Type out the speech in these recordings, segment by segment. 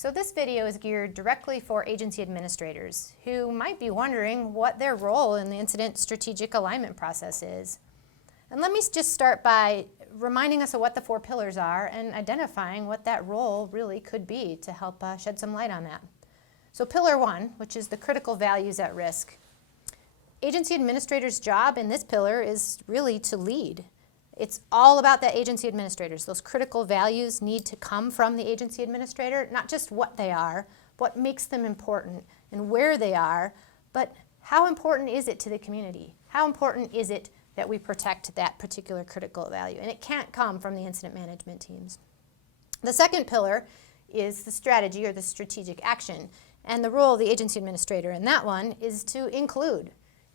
So this video is geared directly for agency administrators who might be wondering what their role in the incident strategic alignment process is. And let me just start by reminding us of what the 4 pillars are and identifying what that role really could be to help shed some light on that. So pillar 1, which is the critical values at risk. Agency administrators' job in this pillar is really to lead. It's all about the agency administrators. Those critical values need to come from the agency administrator, not just what they are, what makes them important and where they are, but how important is it to the community? How important is it that we protect that particular critical value? And it can't come from the incident management teams. The second pillar is the strategy or the strategic action. And the role of the agency administrator in that one is to include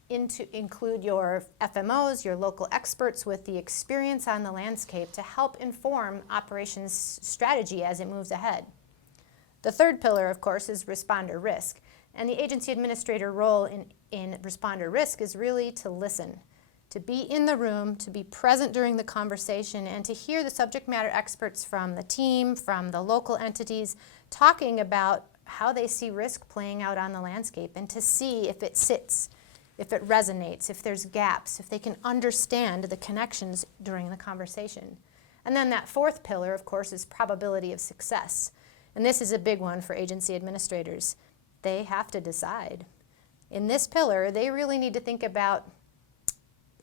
your FMOs, your local experts with the experience on the landscape to help inform operations strategy as it moves ahead. The third pillar, of course, is responder risk. And the agency administrator role in responder risk is really to listen, to be in the room, to be present during the conversation, and to hear the subject matter experts from the team, from the local entities, talking about how they see risk playing out on the landscape and to see if it sits, if it resonates, if there's gaps, if they can understand the connections during the conversation. And then that fourth pillar, of course, is probability of success. And this is a big one for agency administrators. They have to decide. In this pillar, they really need to think about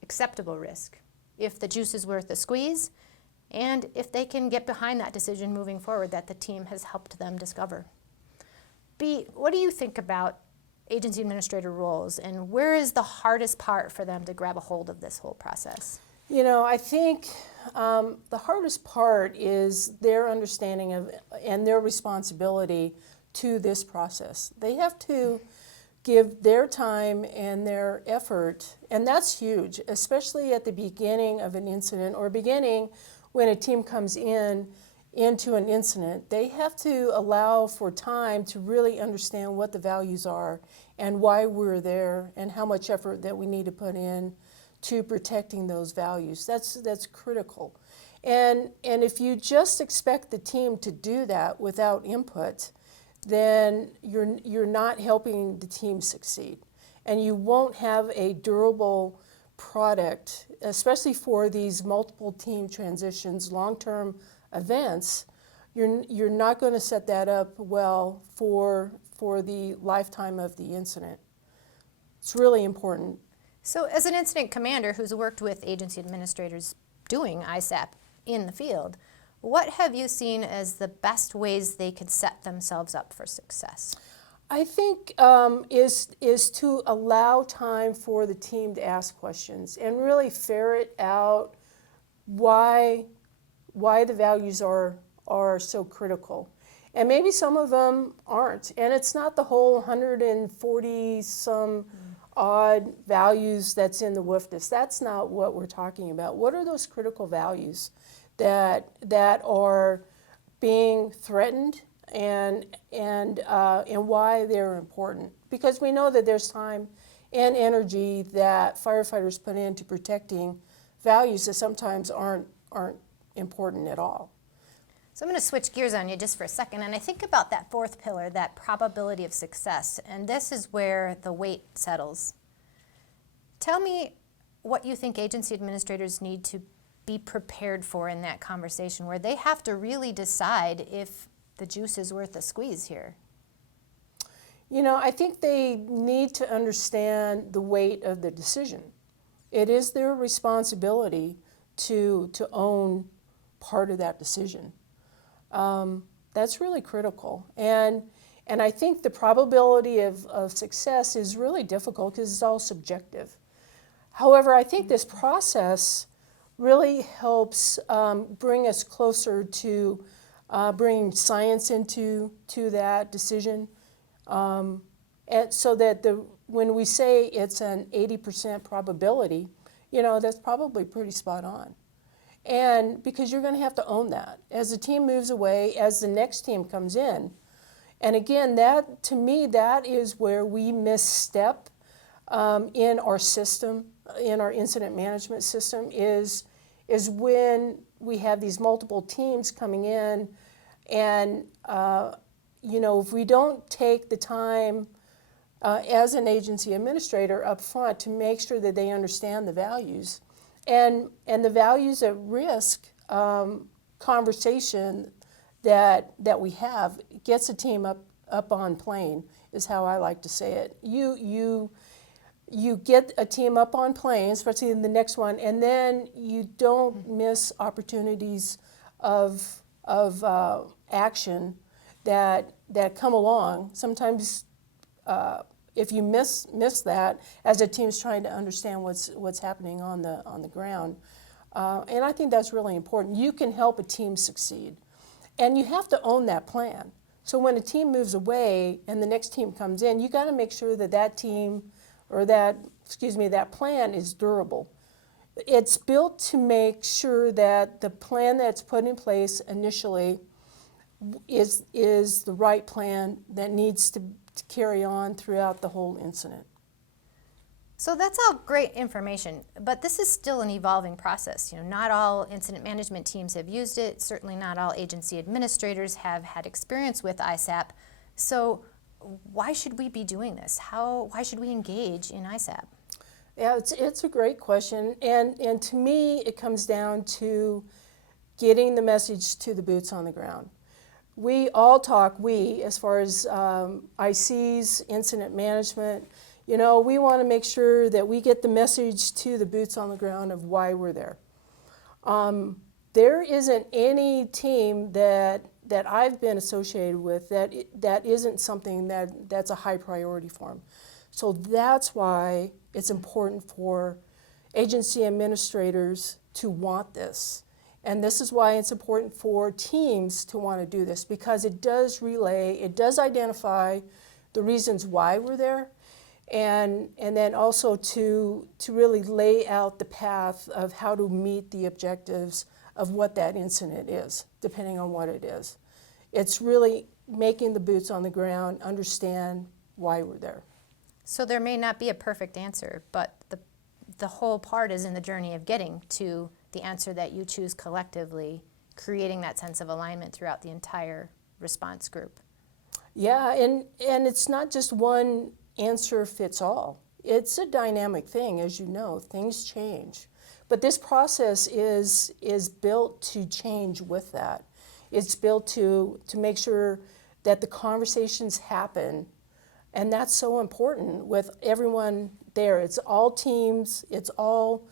acceptable risk, if the juice is worth the squeeze, and if they can get behind that decision moving forward that the team has helped them discover. B, what do you think about agency administrator roles, and where is the hardest part for them to grab a hold of this whole process? You know, I think the hardest part is their understanding of and their responsibility to this process. They have to give their time and their effort, and that's huge, especially at the beginning of an incident or beginning when a team comes into an incident. They have to allow for time to really understand what the values are and why we're there and how much effort that we need to put in to protecting those values. That's critical. And if you just expect the team to do that without input, then you're not helping the team succeed. And you won't have a durable product, especially for these multiple team transitions, long-term events. You're not going to set that up well for the lifetime of the incident. It's really important. So as an incident commander who's worked with agency administrators doing ISAP in the field, what have you seen as the best ways they could set themselves up for success? I think is to allow time for the team to ask questions and really ferret out why the values are so critical. And maybe some of them aren't. And it's not the whole 140 some odd values that's in the WFDS. That's not what we're talking about. What are those critical values that are being threatened and why they're important? Because we know that there's time and energy that firefighters put into protecting values that sometimes aren't important at all. So I'm going to switch gears on you just for a second, and I think about that fourth pillar, that probability of success, and this is where the weight settles. Tell me what you think agency administrators need to be prepared for in that conversation where they have to really decide if the juice is worth the squeeze here. You know, I think they need to understand the weight of the decision. It is their responsibility to own part of that decision. That's really critical. And I think the probability of success is really difficult because it's all subjective. However, I think this process really helps bring us closer to bringing science into that decision, and so that when we say it's an 80% probability, you know, that's probably pretty spot on. And because you're going to have to own that as the team moves away, as the next team comes in. And again, that to me, that is where we misstep in our system, in our incident management system, is when we have these multiple teams coming in and if we don't take the time as an agency administrator up front to make sure that they understand the values and the values at risk conversation that we have gets a team up on plane is how I like to say it. You get a team up on plane, especially in the next one, and then you don't miss opportunities of action that come along. Sometimes if you miss that as a team's trying to understand what's happening on the ground, and I think that's really important. You can help a team succeed, and you have to own that plan. So when a team moves away and the next team comes in, you got to make sure that team or that plan is durable. It's built to make sure that the plan that's put in place initially is the right plan that needs to carry on throughout the whole incident. So that's all great information, but this is still an evolving process. Not all incident management teams have used it. Certainly not all agency administrators have had experience with ISAP. So why should we be doing this? Why should we engage in ISAP? Yeah, it's a great question, and to me it comes down to getting the message to the boots on the ground. We all talk, as far as ICs, incident management, we want to make sure that we get the message to the boots on the ground of why we're there. There isn't any team that I've been associated with that isn't something that's a high priority for them. So that's why it's important for agency administrators to want this. And this is why it's important for teams to want to do this, because it does identify the reasons why we're there, and then also to really lay out the path of how to meet the objectives of what that incident is, depending on what it is. It's really making the boots on the ground understand why we're there. So there may not be a perfect answer, but the whole part is in the journey of getting to the answer that you choose collectively, creating that sense of alignment throughout the entire response group. Yeah, and it's not just one answer fits all. It's a dynamic thing, as you know, things change. But this process is built to change with that. It's built to make sure that the conversations happen, and that's so important with everyone there. It's all teams, it's all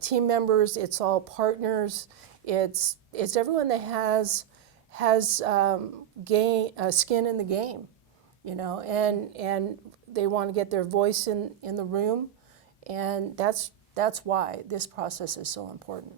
team members, it's all partners, it's everyone that has skin in the game, and they want to get their voice in the room, and that's why this process is so important.